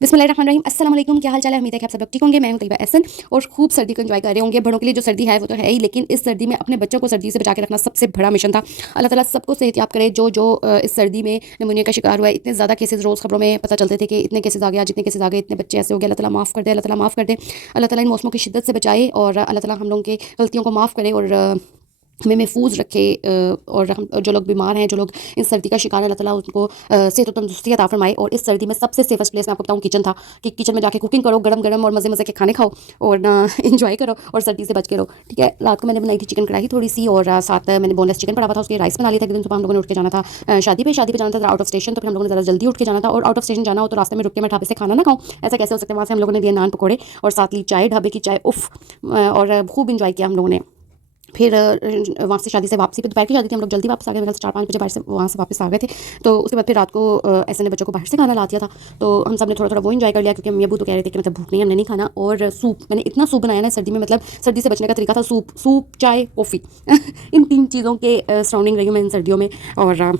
बिस्मिल्लाहिर्रहमानिर्रहीम अस्सलाम वालेकुम। क्या हाल चाल है? उम्मीद है कि आप सब लोग ठीक होंगे। मैं हूं तैयबा एहसन और खूब सर्दी को एंजॉय कर रहे होंगे। बड़ों के लिए जो सर्दी है वो तो है ही, लेकिन इस सर्दी में अपने बच्चों को सर्दी से बचा के रखना सबसे बड़ा मिशन था। अल्लाह ताला सबको सेहतियाब करे। जो जो इस सर्दी में निमोनिया का शिकार हुआ है। इतने ज़्यादा केसेस रोज़ खबरों में पता चलते थे कि इतने केसेस आ गया, जितने केसेस आ गए इतने बच्चे ऐसे हो गए। अल्लाह ताला माफ़ कर दे, अल्लाह ताला माफ़ कर दे। अल्लाह ताला इन मौसमों की शिद्दत से बचाए और अल्लाह ताला हम लोगों की गलतियों को माफ़ करे और हमें महफूज रखे। और हम जो लोग बीमार हैं, जो लोग इस सर्दी का शिकार है, अल्लाह ताला उनको सेहत और तंदुरुस्ती अता फरमाए। और इस सर्दी में सबसे सेफेस्ट प्लेस मैं आपको बताऊँ किचन था, कि किचन में जाके कुकिंग करो, गरम गरम और मज़े मज़े के खाने खाओ और ना इंजॉय करो और सर्दी से बच के रहो। ठीक है, रात को मैंने बनाई थी चिकन कढ़ाई थोड़ी सी और साथ मैंने बोनलेस चिकन पड़ा हुआ था, उसके राइस बना लिया था। एक दिन सुबह हम लोगों ने उठ के जाना था शादी पे जाना था आउट ऑफ स्टेशन, तो फिर हम लोगों ने ज़रा जल्दी उठ के जाना था। और आउट ऑफ स्टेशन जाना हो तो रास्ते में रुक के मैं ढाबे से खाना ना खाऊँ, ऐसा कैसे हो सकता है। वहाँ से हम लोगों ने दिए नान पकौड़े और साथ ली चाय, ढाबे की चाय, उफ़, और खूब इंजॉय किया हम लोगों ने। फिर वहाँ से शादी से वापसी पे, दोपहर की शादी थी, हम लोग जल्दी वापस आ गए। मेरे 4-5 बजे बाहर से वहाँ से वापस आ गए थे। तो उसके बाद फिर रात को ऐसे ने बच्चों को बाहर से खाना ला दिया था, तो हम सब ने थोड़ा थोड़ा वो इन्जॉय कर लिया, क्योंकि अम्मी अब्बू तो कह रहे थे कि मतलब भूख नहीं, हमने नहीं खाना। और सूप, मैंने इतना सूप बनाया ना सर्दी में, मतलब सर्दी से बचने का तरीका था सूप, सूप चाय कॉफ़ी इन 3 चीज़ों के सराउंडिंग रही हूँ मैं इन सर्दियों में। और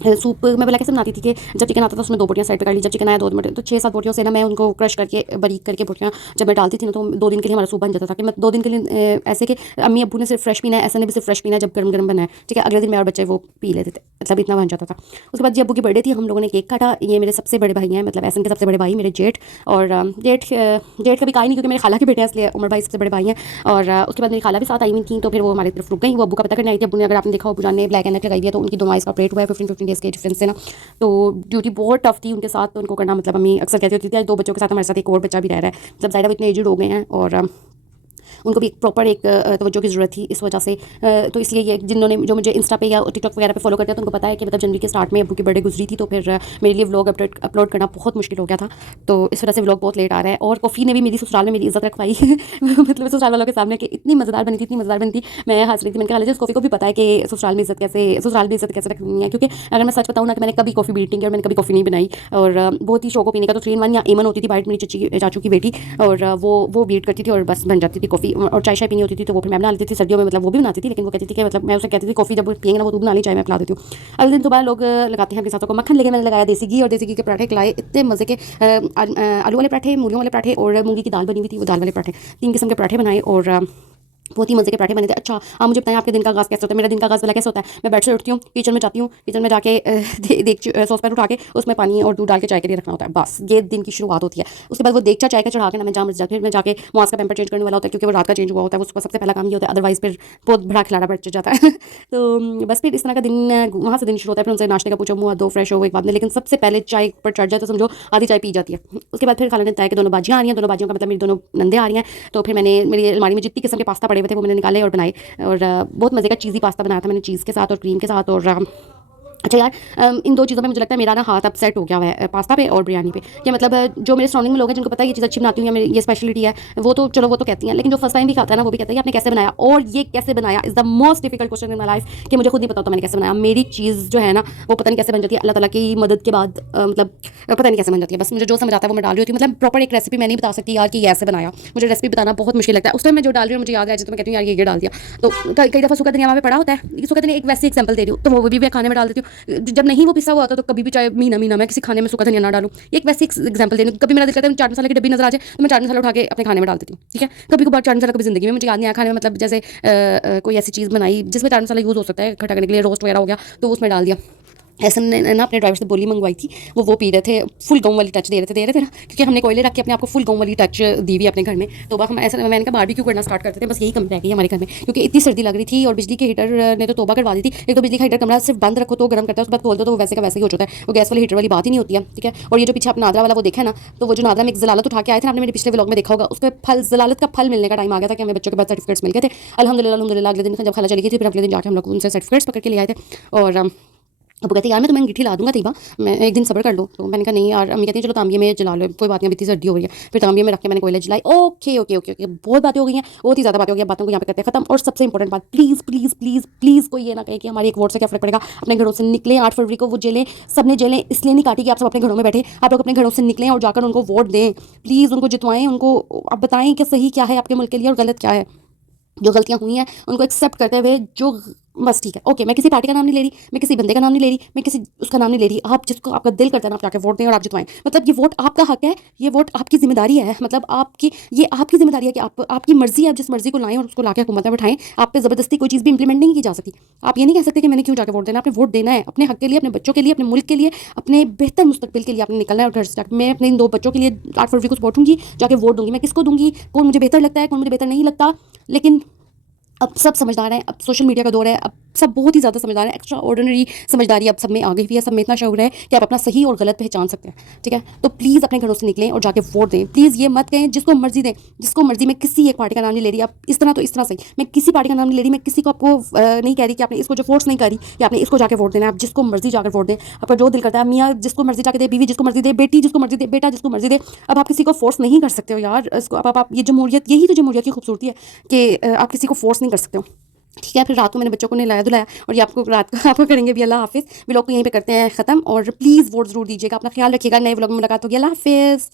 सूप मैं पहले कैसे बनाती थी कि जब चिकन आता था उसमें 2 बोटियाँ साइड पे कर ली, जब चिकन आया 2 बोटियाँ, तो 6-7 बोटियों से ना मैं उनको क्रश करके बारीक करके बोटियाँ जब मैं डालती थी ना, तो 2 दिन के लिए हमारा सूप बन जाता था। कि मैं 2 दिन के लिए ऐसे कि अम्मी अब्बू ने सिर्फ फ्रेश पीना है, ऐसा ने भी सिर्फ फ्रेश पीना है जब गर्म गर्म बना है, ठीक है, अगले दिन मैं और बच्चे वो पी लेते थे, मतलब इतना बन जाता था। उसके बाद जब अब्बू की बर्थडे थी, हम लोगों ने केक काटा। ये मेरे सबसे बड़े भाई हैं, मतलब ऐसन के सबसे बड़े भाई मेरे जेठ। और जेठ कभी कहा नहीं, क्योंकि मेरे खाला के बेटे हैं, इसलिए उमर भाई सबसे बड़े भाई हैं। और उसके बाद मेरी खाला भी साथ आई हुई थी, तो फिर वो हमारी तरफ रुक गई। वो अब्बू का पता करने आई थी। अब्बू ने, अगर आपने देखा हो, अब्बू जान ने ब्लैक एंड लगाई है, तो उनकी दोनों आइज़ का ऑपरेट हुआ है 15-15 डेज़ के डिफरेंस से ना। तो ड्यूटी बहुत टफ थी उनके साथ, तो उनको करना, मतलब अम्मी अक्सर कहती होती थी, आज 2 बच्चों के साथ हमारे साथ एक और बच्चा भी रह रहा है, मतलब ज़ाहिर है वो इतने एजड हो गए हैं और उनको भी एक प्रॉपर एक तवज्जो की ज़रूरत थी इस वजह से। तो इसलिए ये जिन्होंने जो मुझे इंस्टा पे या टिकटॉक वगैरह पे फॉलो करते हैं, तो उनको पता है कि मतलब जनवरी के स्टार्ट में अब्बू की बर्थडे गुजरी थी, तो फिर मेरे लिए व्लॉग अपलोड करना बहुत मुश्किल हो गया था। तो इस वजह से व्लॉग बहुत लेट आ रहा है। और कॉफ़ी ने भी मेरी ससुराल में मेरी इज्जत रखवाई मतलब ससुराल वालों के सामने, कि इतनी मज़ेदार बनी थी, इतनी मज़ेदार बनी थी। मैं हंस रही थी, मैंने कहा हालांकि उस कॉफ़ी को भी पता है कि ससुराल में इज्जत कैसे रखनी है। क्योंकि अगर मैं सच बताऊँ ना, कि मैंने कभी कॉफ़ी बीट नहीं की और मैंने कभी कॉफ़ी नहीं बनाई। और बहुत ही शौक हो पीने का, तो 3 in 1 या एमन होती थी बाइट, मेरी चाचू की बेटी, और वो बीट करती थी और बस बन जाती थी कॉफ़ी। और चाय पीनी होती थी तो वो फिर मैं बना लेती थी सर्दियों में, मतलब वो भी बनाती थी, लेकिन वो कहती थी कि मतलब मैं उसे कहती थी कॉफ़ी जब पियेंगे ना वो तू बना ली, चाय मैं पिला देती हूँ। अगले दिन दोबारा लोग लगाते हैं अपने साथों को मक्खन, लेके मैंने लगाया देसी घी, और देसी घी के पराठे खिलाए, इतने मज़े के आलू वाले पराठे, मूलियों वाले पराठे और मूंगी की दाल बनी हुई थी, वो दाल वाले पराठे, 3 किस्म के पराठे बनाए और बहुत ही मज़े के पराठे बने थे। अच्छा, आप मुझे बताएं आपके दिन का आगाज़ कैसे होता है? मेरा दिन का आगाज़ पहले कैसे होता है, मैं बेड से उठती हूँ, किचन में जाती हूँ, किचन में जाके सॉस पैन उठा के उसमें पानी और दूध डाल के चाय के लिए रखना होता है, बस ये दिन की शुरुआत होती है। उसके बाद वो देगचा चाय का चढ़ा के ना मैं जहाँ मर्जी जाती हूँ, मैं जाके मुआज़ का पैम्पर चेंज करने वाला होता है, क्योंकि वो रात का चेंज हुआ होता है, उसका सबसे पहला काम ये होता है, अदरवाइज़ फिर बहुत बड़ा खिलाड़ा बढ़ जाता है तो बस फिर इस तरह का दिन वहाँ से दिन शुरू होता है। फिर उनसे नाश्ते का पूछो, मुँह हाथ धो, फ्रेश हो एक बाद में, लेकिन सबसे पहले चाय पर चढ़ जाए तो समझो आधी चाय पी जाती है। उसके बाद फिर खाला ने बताया कि दोनों बाजियाँ आ रही हैं, दोनों बाजियों का मतलब मेरी दोनों नंदे आ रही हैं। तो फिर मैंने, मेरी अलमारी में जितनी किस्म के पास्ता पड़े हुए थे वो मैंने निकाले और बनाए। और बहुत मज़े का चीज़ी पास्ता बनाया था मैंने, चीज़ के साथ और क्रीम के साथ। और अच्छा यार, इन 2 चीज़ों में मुझे लगता है मेरा ना हाथ अब सेट हो गया हुआ है, पास्ता पे और बिरयानी पे। कि मतलब जो मेरे सराउंडिंग में लोग हैं जिनको पता है ये चीज़ अच्छी बनाती हूँ या मेरी ये स्पेशलिटी है, वो तो चलो वो तो कहती हैं, लेकिन जो फर्स्ट टाइम भी खाता है ना, वो भी कहता है कि आपने कैसे बनाया, और ये कैसे बनाया is the most difficult question in my life, कि मुझे खुद नहीं पता होता मैंने कैसे बनाया। मेरी चीज़ जो है ना, वो पता नहीं कैसे बन जाती है, अल्लाह ताला की मदद के बाद, मतलब पता नहीं कैसे बन जाती है। बस मुझे जो समझ आता है वो मैं डाल रही होती हूँ, मतलब प्रॉपर एक रेसिपी मैं नहीं बता सकती यार कि ये ऐसे बनाया, मुझे रेसिपी बताना बहुत मुश्किल लगता है। उस टाइम मैं जो डाल रही हूँ मुझे याद है, तो मैं कहती हूँ यार ये डाल दिया। तो कई दफ़ा सूखा धनिया वहाँ पे पड़ा होता है, सूखा धनिया एक वैसे एग्जाम्पल दे रही हूँ, तो वो भी मैं खाने में डाल देती हूँ। जब नहीं वो पिसा हुआ होता तो कभी भी, चाहे महीना महीना मैं किसी खाने में सूखा धनिया ना डालूँ, एक वैसे एग्जाम्पल दे रही हूँ। कभी मेरा दिल करता है चाट मसाले की डब्बी नजर आ जाए तो मैं चाट मसाला उठा के अपने खाने में डाल देती हूँ, ठीक है। कभी कभार चाट मसाला कभी जिंदगी में मुझे याद नहीं आया खाने में, मतलब जैसे कोई ऐसी चीज़ बनाई जिसमें चाट मसाला यूज़ हो सकता है खट्टा करने के लिए, रोस्ट वगैरह हो गया तो उसमें डाल दिया। ऐसा ने ना अपने ड्राइवर से बोली मंगवाई थी, वो पी रहे थे, फुल गाँव वाली टच दे रहे थे ना, क्योंकि हमने कोयले रख के अपने आप को फुल गाँव वाली टच दी हुई अपने घर में। तो वह हम ऐसा, मैंने कहा बारबेक्यू करना स्टार्ट करते थे, बस यही कमी रह गई हमारे घर में, क्योंकि इतनी सर्दी लग रही थी। और बिजली के हीटर ने तो तौबा करवा दी थी। एक तो बिजली का हीटर कमरा सिर्फ बंद रखो तो गर्म करता है, उसके बाद खोल दो तो वो वैसे का वैसे ही हो जाता है, वो गैस वाले हीटर वाली बात ही नहीं होती है, ठीक है। और ये जो पीछे अपना नादरा वाला वो देखा है ना, तो वो जो नादरा में एक जलालत उठा के आए थे, आपने मेरे पिछले व्लॉग में देखा होगा, उस पर फल, जलालत का फल मिलने का टाइम आ गया था कि हमें बच्चों के बर्थ सर्टिफिकेट्स मिल गए थे। अल्हम्दुलिल्लाह अगले दिन जब खाला चली गई थी, फिर अगले दिन जाकर हम लोग उनसे सर्टिफिकेट्स पकड़ के ले आए थे। और अब कहते यार मैं तुम्हें अंगीठी ला दूंगा तैयबा, मैं एक दिन सब्र कर लो। तो मैंने कहा नहीं यार, अम्मी कहती हैं चलो तांबिये में जला लो, कोई बात नहीं, अभी इतनी सर्दी हो गई है। फिर तांबिये में रख के मैंने कोयला जलाई। ओके ओके ओके ओके, बहुत बातें हो गई हैं, बहुत ही ज़्यादा बातें हो गई हैं, बातों को यहाँ पे करते हैं खत्म। और सबसे इंपॉर्टेंट बात, प्लीज़ प्लीज़ प्लीज़ प्लीज़ कोई ये ना कहे कि हमारी एक वोट से क्या फ़र्क पड़ेगा। अपने घरों से निकलें, 8 फरवरी को वो जेलें, सब ने जेलें इसलिए नहीं काटी कि आप सब अपने घरों में बैठे, आप लोग अपने घरों से निकलें और जाकर उनको वोट दें, प्लीज़ उनको जितवाएं, उनको आप बताएं कि सही क्या है आपके मुल्क के लिए और गलत क्या है। जो गलतियाँ हुई हैं उनको एक्सेप्ट करते हुए जो बस ठीक है, ओके, मैं किसी पार्टी का नाम नहीं ले रही, मैं किसी बंदे का नाम नहीं ले रही, मैं किसी उसका नाम नहीं ले रही। आप जिसको आपका दिल करता है ना आप जाके वोट दें और आप जितवाएं। मतलब ये वोट आपका हक है, ये वोट आपकी जिम्मेदारी है। मतलब आपकी ये आपकी जिम्मेदारी है कि आप आपकी मर्जी है, आप जिस मर्जी को लाएं और उसको लाके हुकूमत में बैठाएं। आप पे ज़बरदस्ती कोई चीज़ भी इंप्लीमेंट नहीं की जा सकती। आप ये नहीं कह सकते कि मैंने क्यों जाके वोट देना। आपने वोट देना है अपने हक के लिए, अपने बच्चों के लिए, अपने मुल्क के लिए, अपने बेहतर मुस्तकबिल के लिए आपने निकलना है। और घर से जाकर मैं अपने इन 2 बच्चों के लिए 8 फरवरी को वोट दूंगी, जाके वोट दूंगी। मैं किसको दूंगी, कौन मुझे बेहतर लगता है, कौन मुझे बेहतर नहीं लगता, लेकिन अब सब समझदार हैं। अब सोशल मीडिया का दौर है, अब सब बहुत ही ज़्यादा समझदार हैं। एक्स्ट्रा ऑर्डिनरी समझदारी अब सब में आ गई हुई है, सब में इतना शऊर है कि आप अपना सही और गलत पहचान सकते हैं। ठीक है, तो प्लीज़ अपने घरों से निकलें और जाके वोट दें। प्लीज़ ये मत कहें जिसको मर्जी दें, जिसको मर्जी। मैं किसी एक पार्टी का नाम नहीं ले रही, आप इस तरह तो इस तरह से मैं किसी पार्टी का नाम नहीं ले रही, मैं किसी को आपको नहीं कह रही कि आपने इसको जो फोर्स नहीं करी कि आपने इसको जाके वोट देना है। आप जिसको मर्जी जाकर वोट दें, आपका जो दिल करता है। मियाँ जिसको मर्जी जाके दे, बीवी जिसको मर्जी दे, बेटी जिसको मर्जी दे, बेटा जिसको मर्जी दे। अब आप किसी को फोर्स नहीं कर सकते हो यार। इसको अब आप ये जमहूरियत, यही तो जमहूरियत की खूबसूरती है कि आप किसी को फोर्स नहीं कर सकते हो। ठीक है, फिर रात को मैंने बच्चों को नहलाया धुलाया और ये आपको रात को आपको करेंगे भी। अल्लाह हाफिज़। व्लॉग को यहीं पे करते हैं ख़त्म और प्लीज़ वोट ज़रूर दीजिएगा। अपना ख्याल रखिएगा। नए व्लॉग में मुलाकात होगी। अल्लाह हाफिज़।